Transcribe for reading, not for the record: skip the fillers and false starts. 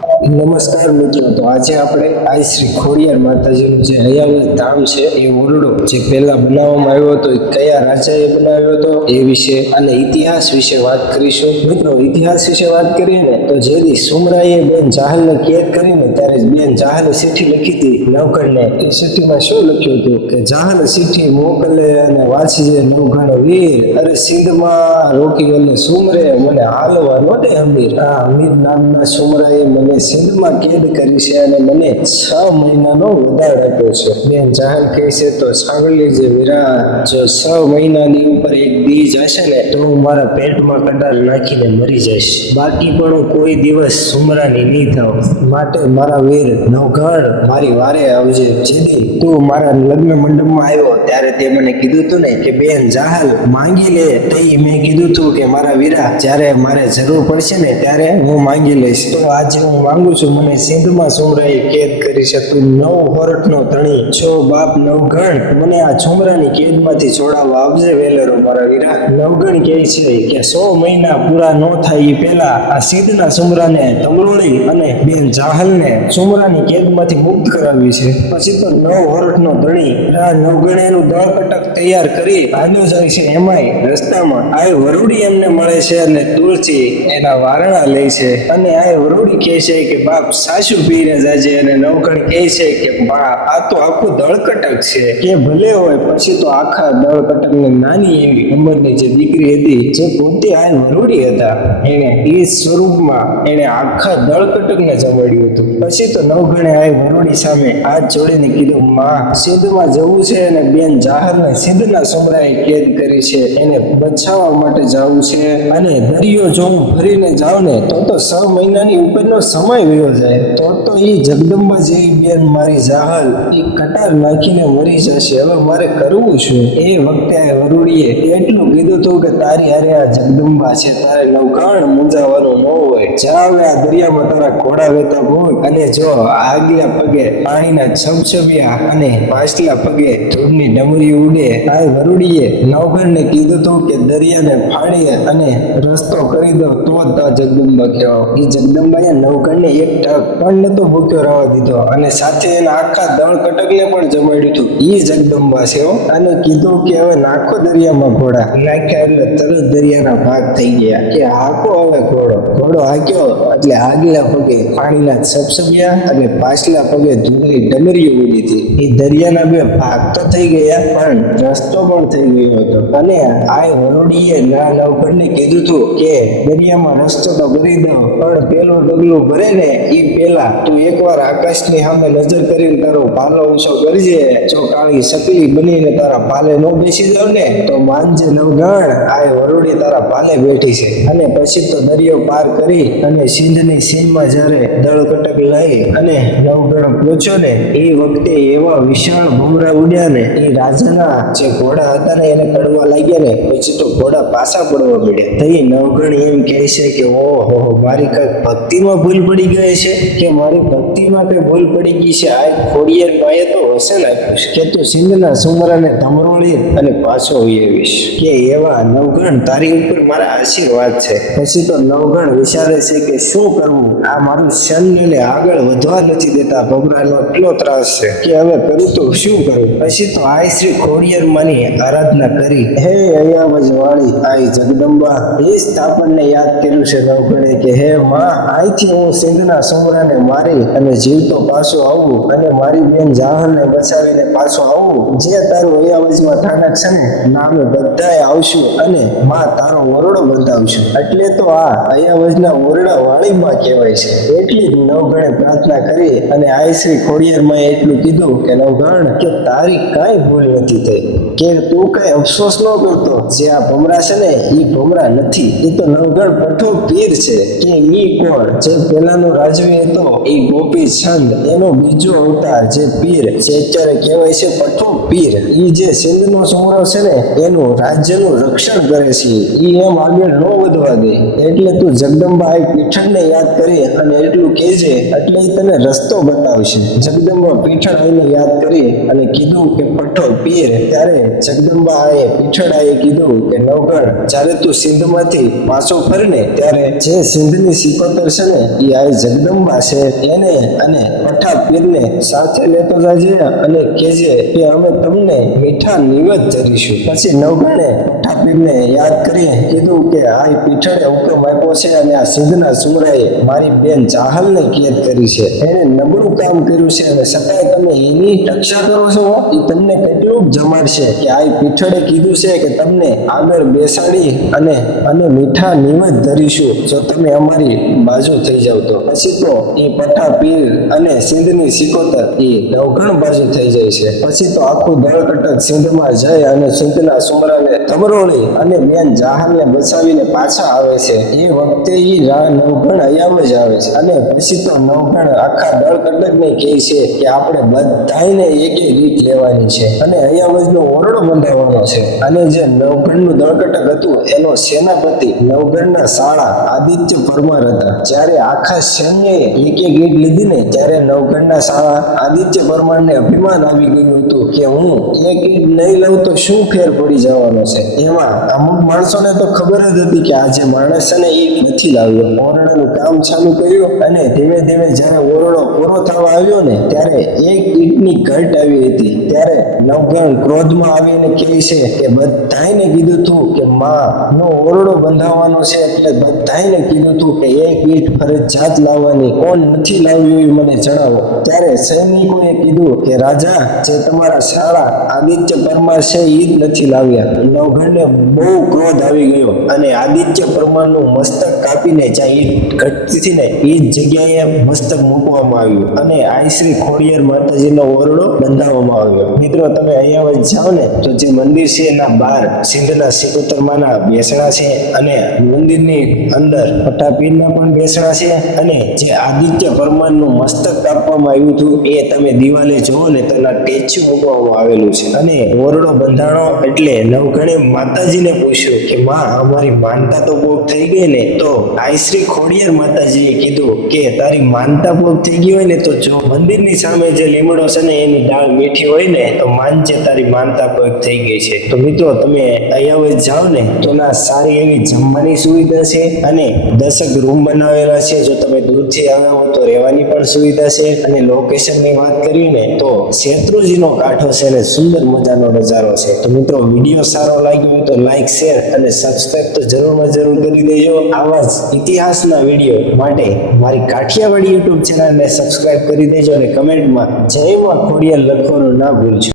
નમસ્કાર મિત્રો, તો આજે આપણે આ શ્રી ખોડિયાર માતાજીનું જે હયાવત ધામ છે એ ઓરડો જે પહેલા બનાવવામાં આવ્યો હતો, એ કયા રાજાએ બનાવ્યો હતો એ વિશે અને ઇતિહાસ વિશે વાત કરીશું. મિત્રો, ઇતિહાસ વિશે વાત કરીએ ને તો જેથી સુમરાએ બેન જાહલને કેદ કરીને ત્યારે બેન જાહલે ચિઠ્ઠી લખી હતી નવઘણને. એ ચિઠ્ઠીમાં શું લખ્યું હતું કે જાહલ ચિઠ્ઠી મોકલે અને વાંચીજે નવઘણ વીર, અરે સિંધમાં રોકી ગલે સુમરે મને હાલવા નોટે હમીર. આ હમીર નામના સુમરાએ મને સિંધમાં કેદ કરી છે અને મને 6 મહિનાનો વધાર આપ્યો છે. બેન જાહલ કહે છે તો સાંભળી લેજે વીરા, જો 6 મહિનાની ઉપર એક બીજ હશે ને તો હું મારા પેટમાં કડાર નાખીને મરી જઈશ, બાકી પણ હું કોઈ દિવસ સુમરાની નહીં થાઉં. માટે મારા વીર નવઘણ મારી વારે આવજે. જેથી તું મારા લગ્ન મંડપમાં આવ્યો ત્યારે તે મને કીધું તું ને કે બેન જાહલ માંગી લે, તે મેં કીધું તું કે મારા વીરા જ્યારે મારે જરૂર પડશે ને ત્યારે હું માંગી લઈશ. તો આજે હું માંગુ છું, મને સિંધમાં સુમરાએ કેદ કરી છે. તું 9 વર્ષનો ધણી છો બાપ નવઘણ, મને આ સુમરાની કેદમાંથી છોડાવવા આવજે વેલેરો મારા વીરા. નવઘણ કહે છે કે 100 મહિના પૂરા ન થાય એ પહેલા આ સિંધના સુમરાને તમરોળી અને બેન જાહલને સુમરાની કેદમાંથી મુક્ત કરાવી છે. પછી તો 9 વર્ષનો ધણી આ નવઘણ એનું દળકટક તૈયાર કરી હાલ્યો જાય છે. એમાંય રસ્તામાં આ વરુડી એમને મળે છે અને દૂરથી એના વારણા લે છે અને આ વરુડી કહે છે કે બાપ સાસુ પીને જાજે, અને નવઘણ કહે છે કે બા આ તો આખું દળકટક છે. કે ભલે હોય. પછી તો આખા દળકટકને નાની એવી ઉંમરની જે દીકરી હતી જે પોતે આ વરુડી હતા, એને એ સ્વરૂપમાં એને આખા દળકટકને જમાડ્યું હતું. પછી તો નવઘણે આ વરુડી સામે હાથ જોડીને કીધું, માં સિંધમાં જવું છે અને બેન જાહલને સિંધના સુમરાએ કેદ કરી છે, એને બચાવવા માટે જવું છે. અને દરિયો જો હું ફરીને જાઉં ને તો 6 મહિનાની ઉપરનો સમય વયો જાય, તો એ જગદંબા જેવી બેન મારી જાહલ એ કટાર નાખીને મરી જશે. હવે મારે કરવું શું? એ વખતે આ વરુડીએ એટલું કીધું હતું કે તારી હારે આ જગદંબા છે, તારે નવઘણ મૂંઝાવાનું ન હોય. જા હવે આ દરિયામાં તારા ઘોડા વેતા હોય અને જો આગલા પગે પાણીના છબછબિયા અને પાછલા પગે ધૂળની ડમરી ઉડે. આ વરુડીએ નવઘણને કીધું હતું કે દરિયાને ફાડી અને રસ્તો કરી દો તો જ આ જગદંબા કહેવાય. એ જગદંબાએ નવઘણને એક ટક પણ નતો ભૂખ્યો રહેવા દીધો અને સાથે એના આખા દળકટકને પણ જમાડ્યું હતું. એ જગદંબા છે. અને કીધું કે હવે નાખો દરિયામાં ઘોડા. નાખ્યા એટલે તરત દરિયાના ભાગ થઈ ગયા. કે હાકો હવે ઘોડો હાક્યો એટલે આગલા પગે પાણીના છબછબિયા અને પાછલા પગે ધૂળની ડમરીઓ ઉડી હતી. એ દરિયાના બે ભાગ તો થઈ ગયા પણ રસ્તો પણ થઈ ગયો હતો. અને આ વરુડીએ નવઘણને કીધું હતું કે દરિયામાં રસ્તો તો કરી દો, પણ પેલું ડગલું ભરે ને એ પેલા તું એકવાર આકાશની સામે નજર કરીને તારો ભાલો ઊંચો કરજે. જો કાળી સપીલી બનીને તારા ભાલે ન બેસી જાવ ને તો માનજે નવઘણ આ વરુડી તારા ભાલે બેઠી છે. અને પછી તો દરિયો પાર કરી અને સિંધની સીમમાં જ્યારે દળકટક લઈ અને નવઘણ પહોંચ્યો ને એ વખતે એવા વિશાળ ભમરા ઉડ્યા ને એ રાજાના જે ઘોડા હતા ને એને પડવા લાગ્યા ને પછી તો ઘોડા પાછા પડવા મળ્યા. તઈ નવઘણ એમ કહે છે કે ઓહો મારી કઈ ભક્તિમાં ભૂલ પડી ગઈ છે, કે મારી ભક્તિમાં કઈ ભૂલ પડી ગઈ છે. આ ખોડિયાર માએ તો વસન આપ્યું છે કે તું સિંધના સુમરાને ધમરોળી અને પાછો આવીશ. કે એવા નવઘણ તારી ઉપર મારા આશીર્વાદ છે. પછી તો નવઘણ વિચારે છે કે શું કરવું, આ મારું સૈન્યને આગળ વધવા નથી દેતા, ભમરાનો એટલો ત્રાસ છે કે હવે કરું તો શું કરું. પછી તો આ શ્રી ખોડિયાર માની આરાધના કરી. હે અયાવજ વાળી આઈ જગદંબા, એ સ્થાપનને યાદ કર્યું છે નવઘણે કે હે માં, અહીંથી હું સિંધના સુમરાને મારી અને જીવતો પાછો આવું અને મારી બેન જાહલને બચાવીને પાછો આવું. જે તારું અયાવજમાં ઠાણક છે ને નામે બધાએ આવશું અને માં તારો ઓરડો બંધાવશું. એટલે તો આ અયાવજના ઓરડા વાળીમાં કહેવાય છે. એટલી જ નવઘણે પ્રાર્થના કરી અને આ શ્રી ખોડિયાર માએ એટલું કીધું કે નવઘણ કે તારી કાંઈ ભૂલ નથી થઈ, કે તું કઈ અફસોસ ન કરતો. જે આ ભમરા છે ને એ ભમરા નથી, એ તો નવઘણ પઠો પીર છે. કે ઈ કોણ? જે પેલાનો રાજવી હતો એ ગોપી છંદ, એનો બીજો અવતાર જે પીર, જે અત્યારે કહેવાય છે પઠો પીર. ઈ જે સિંધનો સુમરો છે ને એનું રાજ્યનું રક્ષણ કરે છે. ઈ એમ આગળ ન વધવા દે. એટલે તું જગદંબા આ પીઠણને યાદ કરી અને એટલું કહેજે એટલે તને રસ્તો બતાવશે. જગદંબા પીઠણ આઈને યાદ કરી અને કીધું કે પઠો પીર. ત્યારે જગદંબા પીઠડાએ કીધું કે નવઘણ જ્યારે તું સિંધમાંથી પાછો ફરને ત્યારે જે સિંધની સિકોતર છે ને એ આ જગદંબા છે એને અને પઠા પીરને સાથે લેતો જાજે અને કહેજે કે અમે તમને મીઠા નિવેદ ધરીશું. પછી નવઘણે પઠા પીરને યાદ કરી કીધું કે આ પીઠળે હુકમ આપ્યો છે અને આ સિંધના સુમરાએ મારી બેન ચાહલને કેદ કરી છે. એને નબળું કામ કર્યું છે અને છતાંય તમે એની રક્ષા કરો છો. એ તમને કેટલું જમાડશે કે આ પીઠળે કીધું છે કે તમને આગળ બેસાડી અને મીઠા નિવેદ ધરીશું જો તમે અમારી બાજુ થઈ જાવ તો. પછી તો એ પઠા પીર અને સિંધની સિકોતર એ નવઘણ બાજુ થઈ જાય છે. પછી તો આખું દળકટક સિંધમાં જાય અને સિંધના સુમરાને તબરોળી અને બેન જાહલને બચાવીને પાછા આવે છે. એ વખતે એ નવઘણ અયામ જ આવે છે અને પછી તો નવઘણ આખા દળકટકને કહે છે કે આપણે બધાને એક એક રીત લેવાની છે અને અયામજનો ઓરડો બંધાવવાનો છે. અને જે નવઘણનું દળકટક હતું એનો સેનાપતિ નવઘણના શાળા આદિત્ય પરમાર હતા. જ્યારે આખા સૈન્યએ એક એક રીત લીધી ને ત્યારે નવઘણના શાળા આદિત્ય પરમારને અભિમાન આવી ગયું હતું કે હું એક રીત નહીં લઉં તો શું ફેર પડી જવાનો છે. એમાં અમુક માણસોને તો ખબર જ હતી કે આ જે માણસ છે ને એ નથી લાવ્યો. ઓરડાનું કામ ચાલુ કર્યું અને ધીમે ધીમે જ્યારે ઓરડો પૂરો થવા આવ્યો ને ત્યારે એક ઈંટની ઘટ આવી હતી. ત્યારે નવઘણ ક્રોધમાં આવીને કહે છે કે બધાને કીધું તું કે માં નો ઓરડો બંધાવવાનો છે એટલે બધાને કીધું તું કે એક ઈંટ ફરજિયાત લાવવાની. કોણ નથી લાવ્યું એ મને જણાવો. ત્યારે સૈનિકોએ કીધું કે રાજા જે તમારા શાળા આદિત્ય પરમાર છે એ જ નથી લાવ્યા. નવઘણને બહુ ક્રોધ આવી ગયો અને આદિત્ય પરમારનું મસ્તક કાપીને જ્યાં ઈંટ ઘટતી ને એ જ જગ્યાએ મસ્તક મૂકવામાં આવ્યું અને આ શ્રી ખોડિયાર માતાજીનો ઓરડો બંધાવવામાં આવ્યો. મિત્રો તમે અહીંયા જાઓ ને તો જે મંદિર છે એના બહાર સિંધના સિકોતરમાંના બેસણા છે અને મંદિરની અંદર પઠા પીરના પણ બેસણા છે અને જે આદિત્ય પરમારનું મસ્તક કાપવામાં આવ્યું હતું એ તમે દિવાલે જુઓ ને તો એના ટેચ્યુ મૂકવામાં આવેલું છે. અને ઓરડો બંધાણો એટલે નવઘણે માતાજીને પૂછ્યું કે માં અમારી માનતા તો પૂર્ણ થઈ ગઈ ને. તો આ શ્રી ખોડિયાર માતાજીએ કીધું કે તારી માનતા પૂર્ણ થઈ ગઈ હોય ને તો જો મંદિરની સામે જે લીમડો છે ને એની ડાળ મીઠી હોય ને તો માનજે તારી માનતા પૂર્ણ થઈ ગઈ છે. તો મિત્રો તમે અહીંયા જાઓ ને તો ના સારી એવી જમવાની સુવિધા છે અને 10 રૂમ બનાવેલા છે. જો તમે દૂરથી આવ્યા હો તો રહેવાની પણ સુવિધા છે. અને લોકેશનની વાત કરીને તો શેત્રુંજીનો કાંઠો છે ને સુંદર મજાનો નજારો છે. તો મિત્રો વિડીયો સારો લાગ્યો હોય તો લાઈક શેર અને સબસ્ક્રાઇબ તો જરૂર કરી દેજો. આવા જ ઇતિહાસના વિડીયો માટે મારી કાઠિયાવાડી યુટ્યુબ ચેનલને સબસ્ક્રાઇબ કરી દેજો અને કમેન્ટમાં જય માં ખોડિયાર લખવાનું ના ભૂલજો.